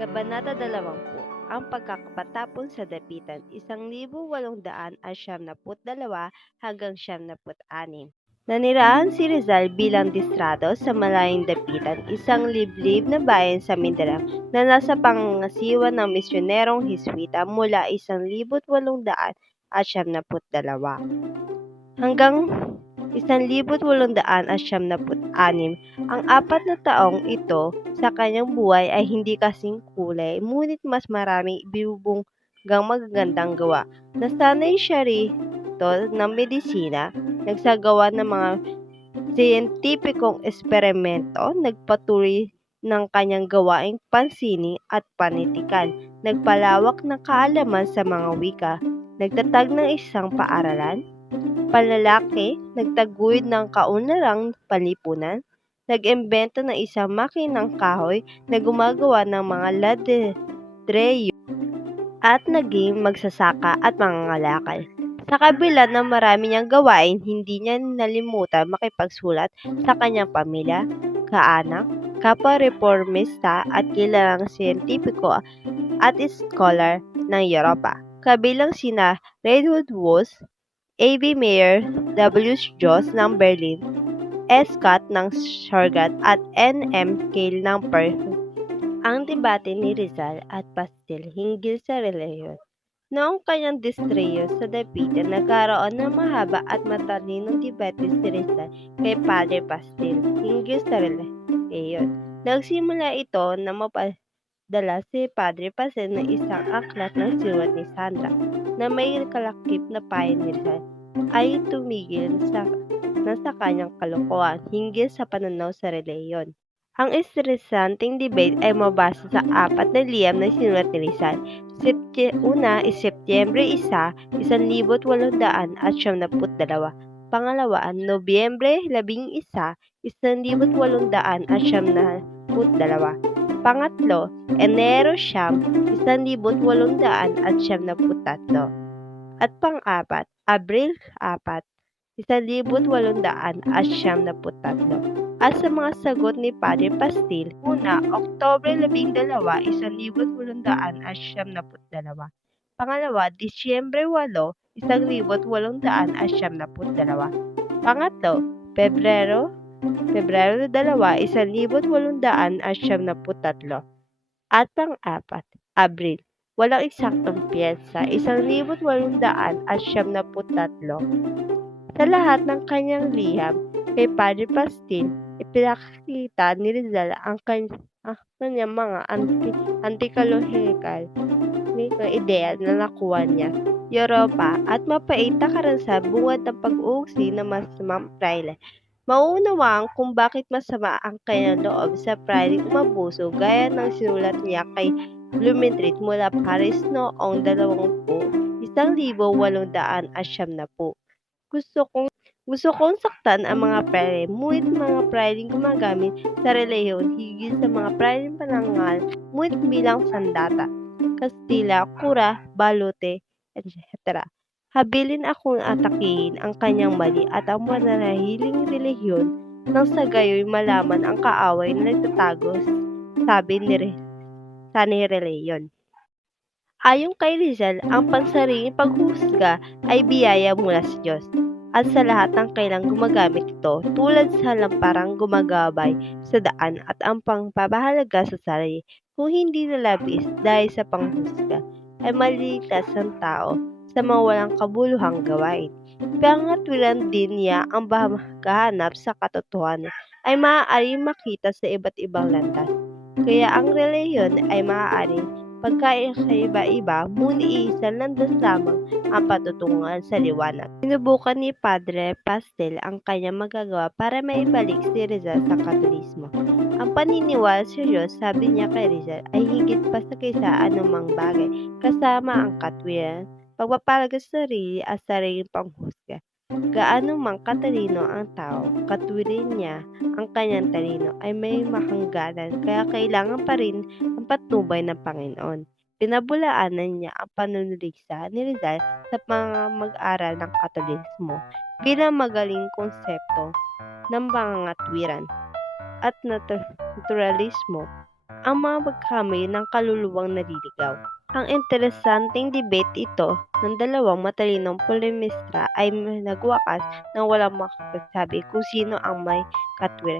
Kabanata 20, ang pagkakapatapon sa dapitan 1892 hanggang 76. Nanirahan si Rizal bilang distrado sa Malayang Dapitan, isang liblib na bayan sa Mindanao na nasa pangangasiwa ng misyonerong Hiswita mula 1872 hanggang 1876. Ang 4 na taong ito sa kanyang buhay ay hindi kasing kulay, ngunit mas maraming ibinubunggang magagandang gawa. Nasanay siya rito ng medisina, nagsagawa ng mga siyentipikong eksperimento, nagpatuloy ng kanyang gawaing pansining at panitikan, nagpalawak ng kaalaman sa mga wika, nagtatag ng isang paaralan, panlalaki, nagtaguyod ng kaunlarang panlipunan, nag-imbento ng isang makinang kahoy na gumagawa ng mga ladreyo at naging magsasaka at mangangalakal. Sa kabila ng marami niyang gawain, hindi niya nalimutan makipagsulat sa kanyang pamilya, kaanak, kapwa reformista at kilalang siyentipiko at scholar ng Europa. Kabilang sina Redwood Woos, A.B. Mayer, W. Joss ng Berlin, S. Scott ng Stuttgart at N. M. Cale ng Perth. Ang debate ni Rizal at Pastel hinggil sa relihiyon. Noong kanyang distreo sa Dapitan, nagkaroon ng mahaba at matalinong debate si Rizal kay Padre Pastel hinggil sa relihiyon. Nagsimula ito na mapadala si Padre Pastel ng isang aklat ng sinulat ni Sandra na may kalakip na payo ni Rizal ay tumigil sa kanyang kalokohan hinggil sa pananaw sa relihiyon. Ang estresanteng debate ay mabasa sa 4 na liham na sinulat ni Rizal. Setyembre 1, 1872. Pangalawa, Nobyembre 11, 1872. Pangatlo, Enero 9, 1873. At pang-apat, Abril 4, 1873. At sa mga sagot ni Padre Pastil, una, Oktubre 12, 1872. Pangalawa, Disyembre 8, 1872. Pangatlo, Pebrero 2, 1873. At pang-apat, Abril. Walang eksaktong piyesa, 1873. Sa lahat ng kanyang liham kay Padre Pastil, ipinakita ni Rizal ang kanyang mga antikalohikal na ideya na nakuha niya Europa at mapait na karanasang bungad ng pag-uusig ng masamang prayle. Mauunawaan kung bakit masama ang kanyang loob sa prayling umabuso gaya ng sinulat niya kay Blumentritt mula Paris noong 1870. Gusto kong saktan ang mga prayle, ngunit mga prayling gumagamit sa relihiyon higit sa mga prayling panangal, ngunit bilang sandata, Kastila, Cura, Balute, etc. Habilin akong atakihin ang kanyang mali at ang mananahiling relihiyon nang sa gayoy malaman ang kaaway na nagtatago sabi ni relihiyon. Ayon kay Rizal, ang pansariling paghuhusga ay biyaya mula sa Diyos, at sa lahat ng kailang gumagamit ito tulad sa lamparang gumagabay sa daan at ang pangpapahalaga sa sarili, kung hindi lalabis dahil sa panghusga, ay maliligtas ang tao sa mga walang kabuluhang gawain. Pangatwiran din niya ang paghahanap sa katotohanan ay maaaring makita sa iba't ibang landas. Kaya ang relihiyon ay maaaring pagkaiba-iba, ngunit iisang landas lamang ang patutunguhan sa liwanag. Sinubukan ni Padre Pastel ang kanyang magagawa para maibalik si Rizal sa Katolismo. Ang paniniwala sa Diyos, sabi niya kay Rizal, ay higit pa sa kaysa anumang bagay, kasama ang katwiran, pagpapalaga sa sarili at sariling panghusga. Gaano mang katalino ang tao, katwirin niya ang kanyang talino ay may mahangganan, kaya kailangan pa rin ang patnubay ng Panginoon. Pinabulaanan niya ang panunuligsa ni Rizal sa mga mag-aral ng Katolismo bilang magaling konsepto ng pangangatwiran at naturalismo ang mga pagkamali ng kaluluwang naliligaw. Ang interesanteng debate ito ng dalawang matalinong polemistra ay nagwakas nang walang makapagsabi kung sino ang may katwiran.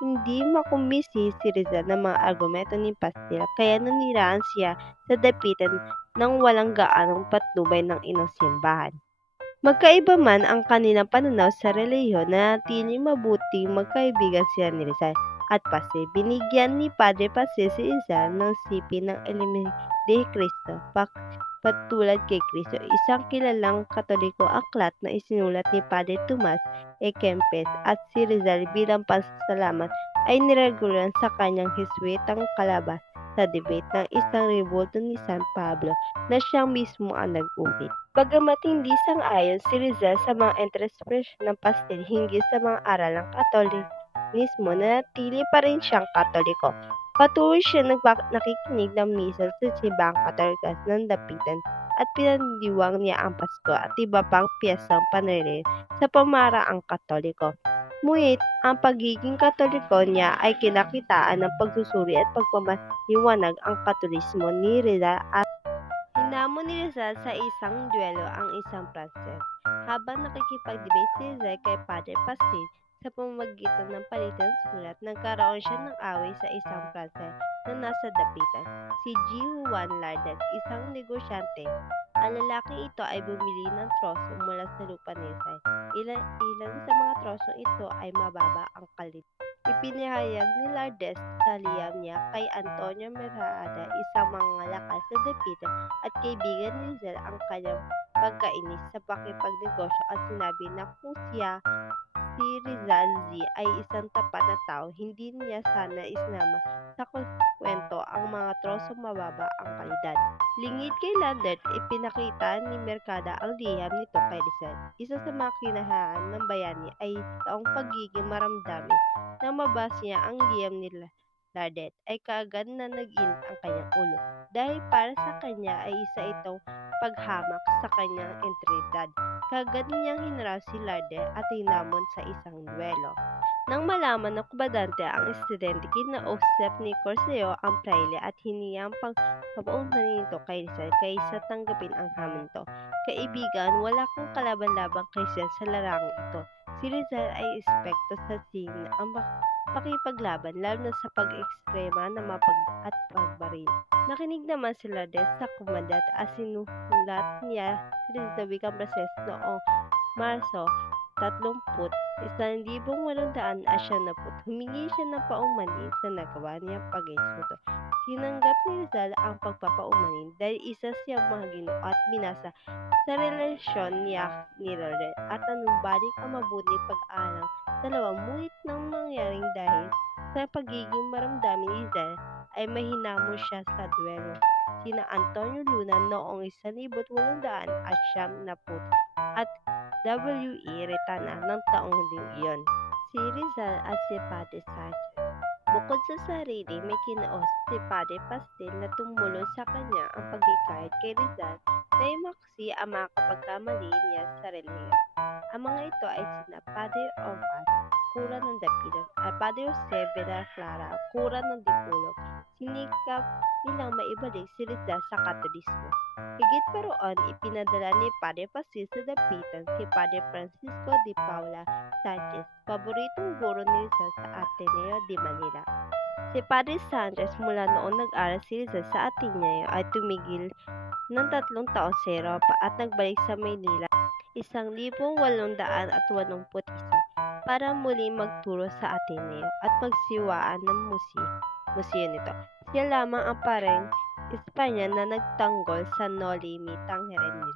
Hindi makumbisi si Rizal ng mga argumento ni Pastel kaya naniraan siya sa dapitan ng walang gaanong patnubay ng inang simbahan. Magkaiba man ang kanilang pananaw sa relihiyon, nanatiling mabuting magkaibigan sila ni Rizal at Pase. Binigyan ni Padre Pase si Rizal ng sipi ng Elimini de Cristo, patulad kay Cristo, isang kilalang katoliko aklat na isinulat ni Padre Tomas E. Kempes, at si Rizal bilang pasasalamat ay niregulan sa kanyang Heswitang kalabas sa debate ng isang rebulto ni San Pablo na siya mismo ang nag-ulit. Bagamat hindi sang-ayon si Rizal sa mga interpretasyon ng Pastel hinggil sa mga aral ng Katolikismo, nanatili pa rin siyang Katoliko. Patuloy siya nakikinig ng misa sa simbahang Katolikas ng dapitan at pinandiwang niya ang Pasko at iba pang piyesang panrelihiyon sa pamaraang Katoliko. Ngunit ang pagiging Katoliko niya ay kinakitaan ng pagsusuri at pagpapaliwanag ang Katolismo ni Rizal at hinamon ni Rizal sa isang duelo ang isang Pranses. Habang nakikipag-debate si Rizal kay Padre Pastil sa pamamagitan ng palitan sulat, nagkaroon siya ng away sa isang Pranses na nasa dapitan, si G. Juan Lardet, isang negosyante. Ang lalaking ito ay bumili ng troso mula sa lupa ni Rizal. Ilan sa mga trosong ito ay mababa ang kalit. Ipinahayag ni Lardet sa liham niya kay Antonio Merada, isang mangangalakal sa dapitan at kaibigan ni Rizal, ang kanyang pagkainis sa pakipagnegosyo at sinabi na kung si Rizal Z ay isang tapat na tao, hindi niya sana isnama sa kwento ang mga trosong mababa ang kalidad. Lingid kay Landet, ipinakita ni Mercada ang liham nito kay Rizal. Isa sa mga kinahangaan ng bayani ay taong pagiging maramdamin. Nang mabasa niya ang liham ni Landet, ay kaagad na nag-init ang kanyang ulo dahil para sa kanya ay isa itong paghamak sa kanyang integridad. Kaagad niyang hinarap si Lardet at hinamon sa isang duelo. Nang malaman ng komandante ang insidente, kinausap ni Corseo ang praile at hiniyang pagpapaunlarin nito kay Rizal kaysa tanggapin ang hamon nito. Kaibigan, wala kang kalaban-laban kay Rizal sa larangang ito. Si Rizal ay espekto sa signa ang pakipaglaban, lalo na sa pag-ekstrema ng at pagbaril. Nakinig naman si Lardet sa komandante at sinulat niya si Rizal sa wikang Pranses noong Marso 30, 1890. Humingi siya ng paumanhin sa nagawa niyang pag-insulto. Tinanggap ni Rizal ang pagpapaumanhin dahil isa siyang mahagino at binasa sa relasyon niya ni Lardet at anumbalik ang mabuting pag-aalang dalawa. Ngunit nang mangyaring dahil sa pagiging maramdamin ni Rizal ay mahinamon siya sa duelo sina Antonio Luna noong 1890 at W.E. Retana ng taong ding iyon. Si Rizal at si Padre Sanchez. Bukod sa sarili, may kinausap si Padre Pastel na tumulong sa kanya ang paghikayat kay Rizal na imaksi ang mga kapagkamali niya sa relihiyon. Ang mga ito ay sina Padre Opas, kura ng Dapitan, at Padre Jose Vera Clara, kura ng Dipolog. Sinikap nilang maibalik si Rizal sa Katolismo. Higit pa roon, ipinadala ni Padre Pastil sa Dapitan si Padre Francisco de Paula Sanchez, paboritong guro ni Rizal sa Ateneo de Manila. Si Padre Sanchez, mula noong nag-aral si Rizal sa Ateneo, ay tumigil ng 3 taon sa Europa at nagbalik sa Maynila 1881 para muling magturo sa Ateneo at magsiwaan ng museo nito. Siya lamang ang pareng Espanya na nagtanggol sa Noli Me Tangere.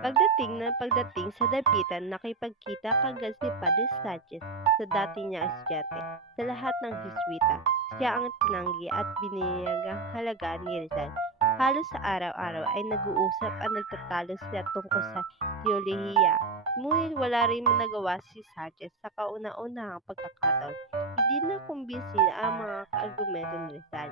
Pagdating sa dapitan, nakipagkita kagad si Padre Sanchez sa dati niyang estudyante. Sa lahat ng Hiswita, siya ang tinanggi at biniyagang halaga ni Rizal. Halos sa araw-araw ay nag-uusap at nagtatalo sila tungkol sa teolohiya. Ngunit wala rin nagawa si Sanchez sa kauna-unahang pagkakataon. Hindi na kumbinsi ang mga argumento ni Rizal.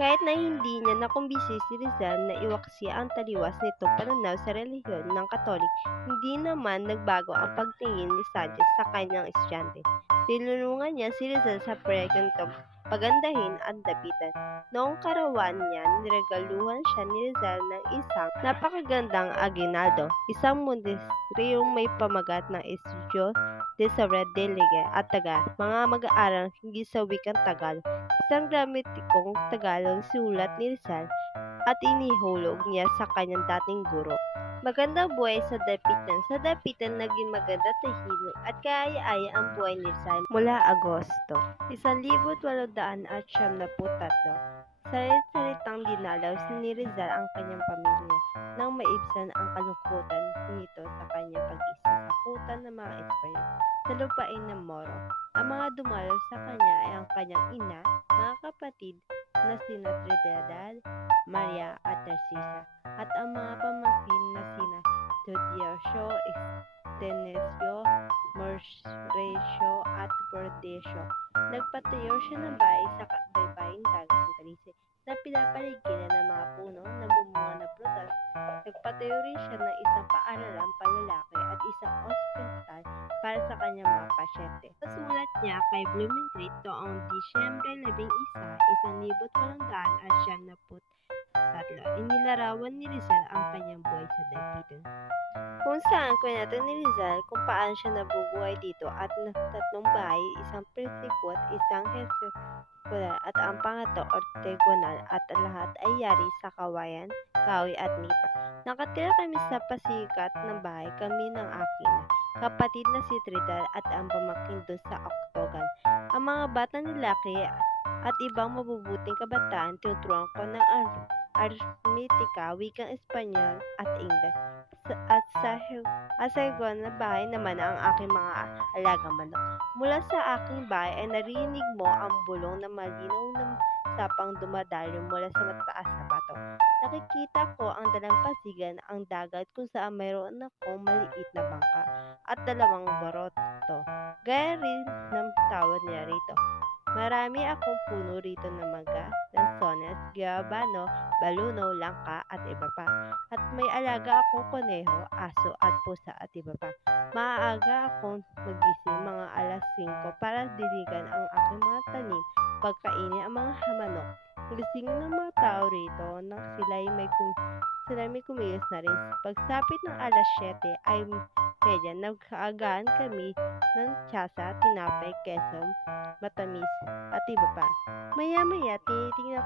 Kahit na hindi niya nakumbisi si Rizal na iwaksi ang taliwas nitong pananaw sa relihiyon ng Katolik, hindi naman nagbago ang pagtingin ni Sanchez sa kanyang estudyante. Tinulungan niya si Rizal sa proyekto nito pagandahin at dapitan. Noong karawan niya, niregaluhan siya ni Rizal ng isang napakagandang aginaldo, isang monasteryong may pamagat ng Estudio de Saber de Liga at Taga, mga mag-aaral hinggil sa wikang Tagalog. Isang gramatikong Tagalog sulat ni Rizal at inihulog niya sa kanyang dating guro. Magandang buhay sa dapitan. Sa dapitan, naging maganda, tahimik at kaaya-aya ang buhay ni Rizal mula Agosto 1873. Salit-salitang dinalaw ni Rizal ang kanyang pamilya nang maibsan ang kalungkutan nito sa kanyang pag-isa sa kuta ng mga Espanyol sa lupain ng Moro. Ang mga dumalaw sa kanya ay ang kanyang ina, mga kapatid na sina Trinidad, Maria at Narcisa, at ang mga pamangkin na sina Teodosio, Estenesio, Mauricio at Prudencio. Nagpatayo siya ng bahay sa baybaying dagat ng Talisay na pinapaligiran ng mga puno na namumunga na prutas. Nagpatayo rin siya ng isang paaralang panlalaki at isang ospital para sa kanyang mga pasyente. Sa sulat niya kay Blumentritt noong Disyembre 11, 1873, inilarawan ni Rizal ang kanyang buhay sa dapitan, kung saan kwento ni Rizal kung paano siya nabubuhay dito at tatlong bahay, isang persiko at isang hexagonal at ang pangatlo ortogonal at lahat ay yari sa kawayan, kahoy at nipa. Nakatira kami sa pasikat ng bahay, kami ng aking kapatid na si Trinidad at ang pamangkin doon sa oktogan. Ang mga batang lalaki at ibang mabubuting kabataan tinuturuan ko ng arithmetika, wikang Espanyol at Ingles. At sa higaan na bahay naman ang aking mga alagang manok. Mula sa aking bahay ay narinig mo ang bulong na malinaw ng sapang dumadaloy mula sa mataas na bato. Nakikita ko ang dalampasigan, ang dagat kung saan mayroon akong maliit na bangka at dalawang baroto. Gaya rin ng tawag niya rito. Marami akong puno rito ng mangga, lansones, guayabano, baluno, langka at iba pa. At may alaga akong koneho, aso at pusa at iba pa. Maaga akong magising mga alas 5 para diligan ang aking mga tanim, pagkainin ang mga manok. Gising ng mga tao rito nang sila'y may kumilos na rin. Pagsapit ng alas 7 ay medya nagkaagaan kami ng tiyasa, tinapay, keso, matamis at iba pa. Maya-maya tinitingnan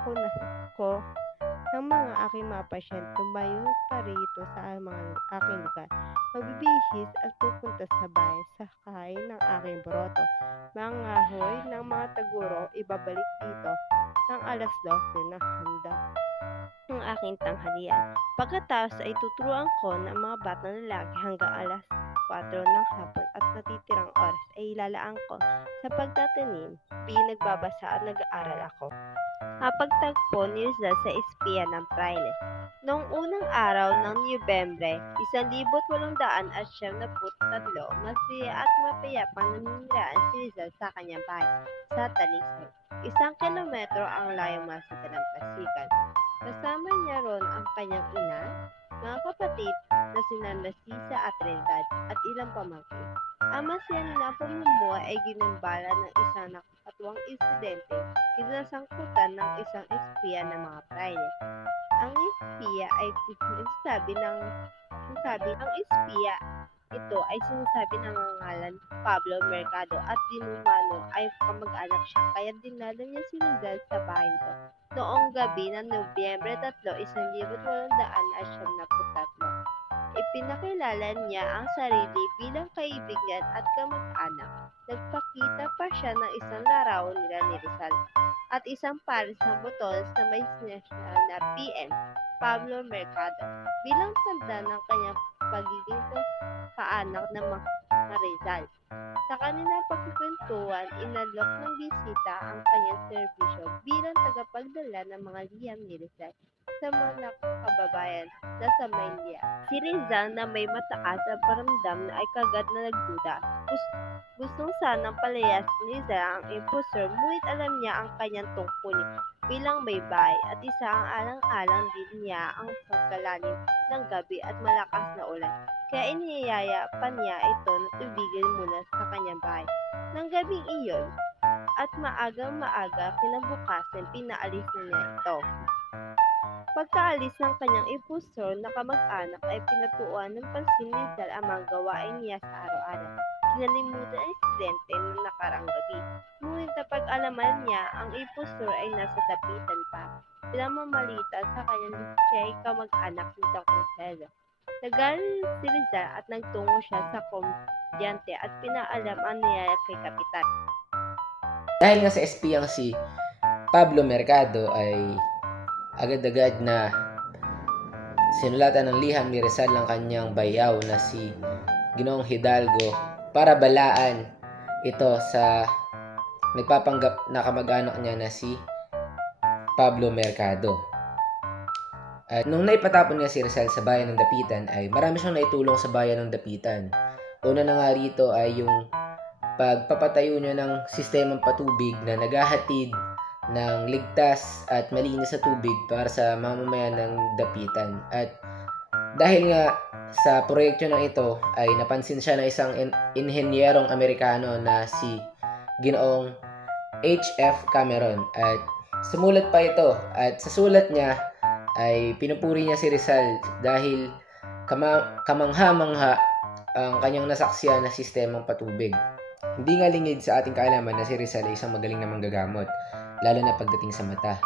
ko ng mga aking mga pasyente, tumayo pa rito sa mga aking lugar. Magbibihis at pupunta sa bahay sa kain ng aking broto. Mangahoy ng mga taguro, ibabalik dito ng alas 12 ng handa ng aking tanghalian. Pagkatapos ay tuturuan ko ng mga batang lalaki hanggang alas 4 ng hapon at natitirang oras ay ilalaan ko sa pagtatanim, pinagbabasa at nag-aaral ako. Napagtagpo ni Rizal sa espiya ng Fraile. Noong unang araw ng Nobyembre 1873, masaya at mapayapang naniniraan si Rizal sa kanyang bahay sa Talisay. 1 kilometro ang layo mula sa dalampasigan. Kasama niya roon ang kanyang ina, mga kapatid na sina Narcisa at Trinidad at ilang pamangkin. Ang masaya nilang pamumuhay ay ginambala ng isang nakakatuwang insidente, kinasangkutan ng isang espiya ng mga Fraile. Ang espiya ay sinasabi ng ngalan Pablo Mercado at dinumano ay kamag-anak siya, kaya dinala niya si Rizal sa bahay nito noong gabi ng Nobyembre 3, 1873. Ipinakilala niya ang sarili bilang kaibigan at kamag-anak. Nagpakita pa siya ng isang larawan nila ni Rizal at isang pares ng botones na may sinasyal na PM, Pablo Mercado, bilang tanda ng kanyang pagiging kaanak ng mga Rizal. Sa kanilang pagkukwentuhan, inalok ng bisita ang kanyang serbisyo bilang tagapagdala ng mga liham ni Rizal sa mga kababayan na sa Maynila. Si Rizal na may mataas na paramdam na ay kagad na nagduda. Gustong sanang palayasin ni Rizal ang impostor, ngunit alam niya ang kanyang tungkulin bilang may bahay at isang alang-alang din niya ang pagkalalim ng gabi at malakas na ulan. Kaya iniyaya pa niya ito na tumigil muna sa kanyang bahay. Nang gabing iyon, at maagang-maaga kinabukasan pinaalis na niya ito. Pagkaalis ng kanyang impulsor na kamag-anak ay pinatuuan ng pansin ni Rizal ang mga gawain niya sa araw-araw. Kinalimutan ang insidente ng nakaraang gabi. Ngunit napag-alaman niya ang impulsor ay nasa dapitan pa. Pinamamalita sa kanyang siya'y kamag-anak ni Dr. Cesar. Nagalit si Rizal at nagtungo siya sa komedyante at pinaalam ang nangyayari kay Kapitan. Dahil nga sa espiyang si Pablo Mercado ay agad-agad na sinulatan ng liham ni Rizal ang kanyang bayaw na si Ginoong Hidalgo para balaan ito sa nagpapanggap na kamag-anak niya na si Pablo Mercado. At nung naipatapon nga si Rizal sa bayan ng Dapitan ay marami siyang naitulong sa bayan ng Dapitan. Una na nga rito ay yung pagpapatayo niya ng sistemang patubig na naghahatid ng ligtas at malinis na tubig para sa mamamayan ng Dapitan. At dahil nga sa proyekto na ito ay napansin siya na isang inhenyerong Amerikano na si Ginoong H.F. Cameron. At sumulat pa ito at sa sulat niya ay pinupuri niya si Rizal dahil kamangha-mangha ang kanyang nasaksiyan na sistemang patubig. Hindi nga lingid sa ating kaalaman na si Rizal ay isang magaling na manggagamot, lalo na pagdating sa mata.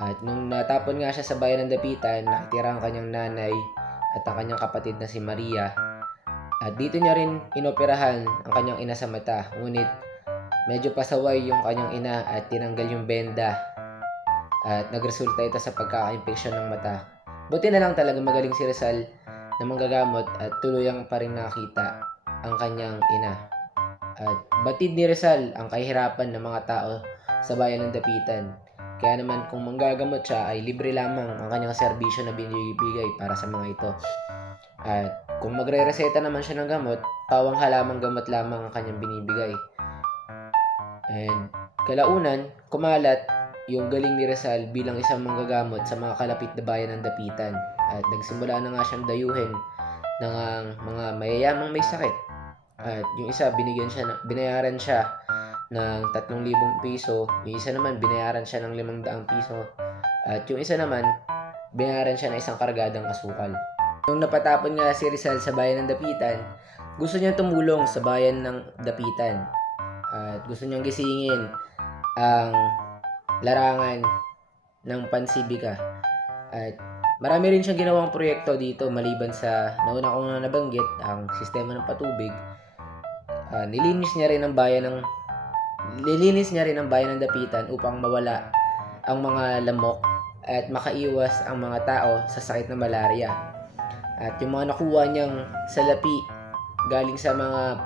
At nung natapon nga siya sa bayan ng Dapitan, nakatira ang kanyang nanay at ang kanyang kapatid na si Maria. At dito niya rin inoperahan ang kanyang ina sa mata, ngunit medyo pasaway yung kanyang ina at tinanggal yung benda. At nagresulta ito sa pagkaka-infeksyon ng mata. Buti na lang talaga magaling si Rizal na manggagamot at tuluyang pa rin nakita ang kanyang ina. At batid ni Rizal ang kahirapan ng mga tao sa bayan ng Dapitan. Kaya naman kung manggagamot siya ay libre lamang ang kanyang serbisyo na binibigay para sa mga ito. At kung magre-reseta naman siya ng gamot, pawang halamang gamot lamang ang kanyang binibigay. And kalaunan, kumalat yung galing ni Rizal bilang isang manggagamot sa mga kalapit na bayan ng Dapitan. At nagsimula na nga siyang dayuhin ng mga mayayamang may sakit. At yung isa, binayaran siya ng 3,000 piso. Yung isa naman, binayaran siya ng 500 piso. At yung isa naman, binayaran siya ng isang kargadang asukal. Nung napatapon nga si Rizal sa bayan ng Dapitan, gusto niya tumulong sa bayan ng Dapitan. At gusto niyang gisingin ang larangan ng pansibika. At marami rin siyang ginawang proyekto dito maliban sa nauna kong nabanggit, ang sistema ng patubig. Nilinis niya rin ang bayan ng Dapitan upang mawala ang mga lamok at makaiwas ang mga tao sa sakit na malaria. At yung mga nakuha niyang salapi galing sa mga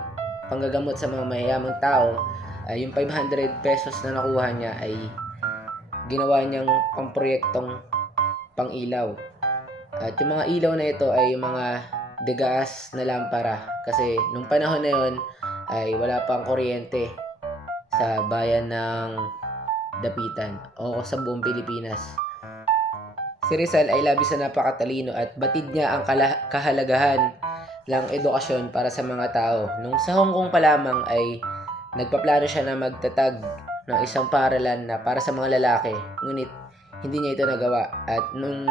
panggagamot sa mga mayayamang tao, yung 500 pesos na nakuha niya ay ginawa niyang pamproyektong pang-ilaw. At yung mga ilaw na ito ay yung mga degas na lampara. Kasi nung panahon na yon ay wala pang kuryente sa bayan ng Dapitan o sa buong Pilipinas. Si Rizal ay labis na napakatalino at batid niya ang kahalagahan ng edukasyon para sa mga tao. Nung sa Hong Kong pa lamang ay nagpaplano siya na magtatag ng isang paaralan na para sa mga lalaki. Ngunit hindi niya ito nagawa. At nung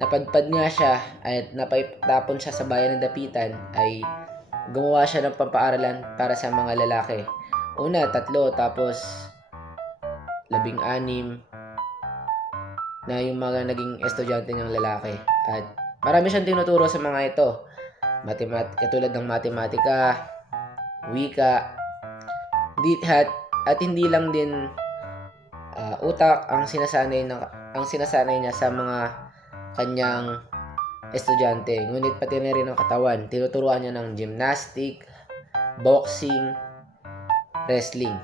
napadpad nga siya at napatapon siya sa bayan ng Dapitan ay gumawa siya ng pampaaralan para sa mga lalaki. Una, 3, tapos 16 na yung mga naging estudyante ng lalaki. At marami siyang tinuturo sa mga ito. Katulad ng matematika, wika, at hindi lang din utak ang sinasanay niya sa mga kanyang estudyante, ngunit pati na rin ang katawan. Tinuturuan niya ng gymnastic, boxing, wrestling.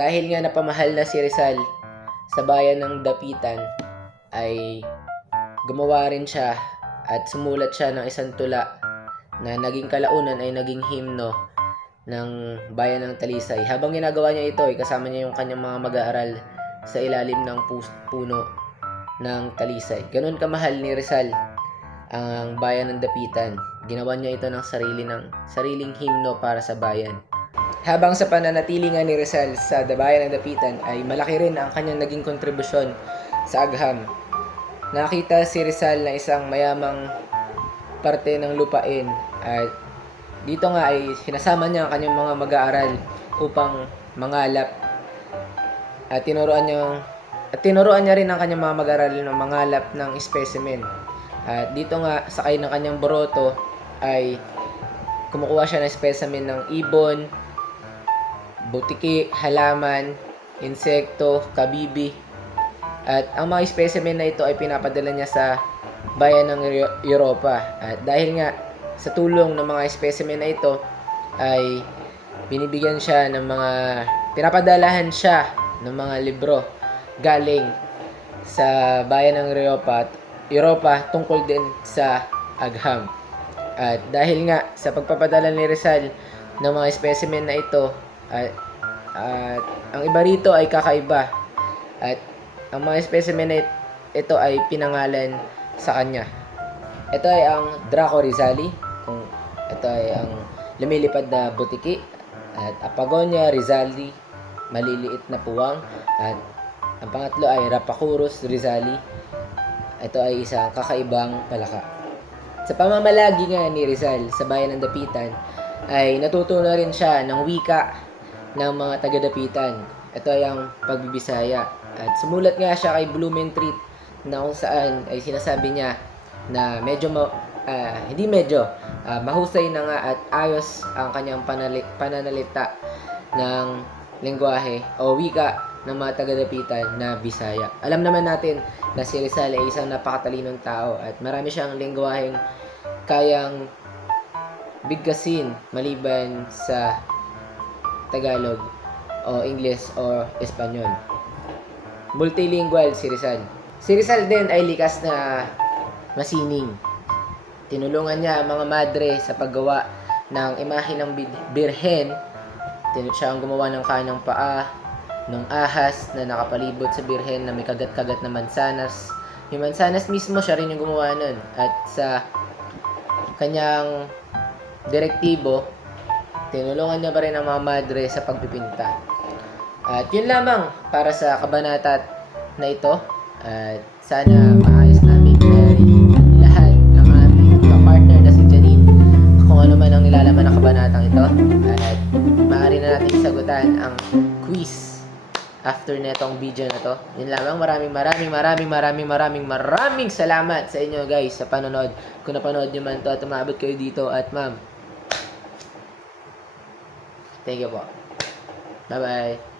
Dahil nga napamahal na si Rizal sa bayan ng Dapitan ay gumawa rin siya at sumulat siya ng isang tula na naging kalaunan ay naging himno ng bayan ng Talisay. Habang ginagawa niya ito, kasama niya yung kanyang mga mag-aaral sa ilalim ng puno ng Talisay. Ganun kamahal ni Rizal ang bayan ng Dapitan. Ginawa niya ito ng sariling himno para sa bayan. Habang sa pananatili nga ni Rizal sa Bayan ng Dapitan ay malaki rin ang kanyang naging kontribusyon sa agham. Nakita si Rizal na isang mayamang parte ng lupain at dito nga ay sinasama niya ang kanyang mga mag-aaral upang mangalap at tinuruan niya rin ang kanyang mga mag-aaral na mangalap ng specimen. At dito nga sakay ng kanyang boroto ay kumukuha siya ng specimen ng ibon, butiki, halaman, insekto, kabibi. At ang mga specimen na ito ay pinapadala niya sa bayan ng Europa. At dahil nga sa tulong ng mga specimen na ito ay binibigyan siya ng pinapadalahan siya ng mga libro galing sa bayan ng Europa tungkol din sa agham. At dahil nga sa pagpapadala ni Rizal ng mga specimen na ito at ang iba rito ay kakaiba at ang mga specimen na ito ay pinangalan sa kanya. Ito ay ang Draco Rizali, ito ay ang lumilipad na butiki, at Apagonia Rizali, maliliit na puwang, at ang pangatlo ay Rapacurus Rizali. Ito ay isang kakaibang palaka. Sa pamamalagi nga ni Rizal sa bayan ng Dapitan ay natuto na rin siya ng wika ng mga taga-Dapitan. Ito ay ang pagbibisaya. At sumulat nga siya kay Blumentritt na kung saan ay sinasabi niya na mahusay na nga at ayos ang kanyang pananalita ng lengguwahe o wika ng mga taga-Dapitan na Bisaya. Alam naman natin na si Rizal ay isang napakatalinong tao at marami siyang lengguwaheng kayang bigkasin maliban sa Tagalog o English o Espanyol. Multilingual si Rizal. Si Rizal din ay likas na masining. Tinulungan niya ang mga madre sa paggawa ng imahe ng birhen. Siya ang gumawa ng kanang paa, ng ahas na nakapalibot sa birhen na may kagat-kagat na mansanas. Yung mansanas mismo, siya rin yung gumawa nun. At sa kanyang direktibo, tinulungan niya pa rin ang mga madre sa pagpipinta. At yun lamang para sa kabanata na ito. At sana maayos namin lahat ng aming partner na si Janine kung ano man ang nilalaman ng kabanatang ito. At maaari na natin sagutan ang quiz after netong video na to. Yun lamang, maraming salamat sa inyo guys sa panonood. Kung napanood nyo man to at umabot kayo dito, at ma'am, thank you po. Bye bye.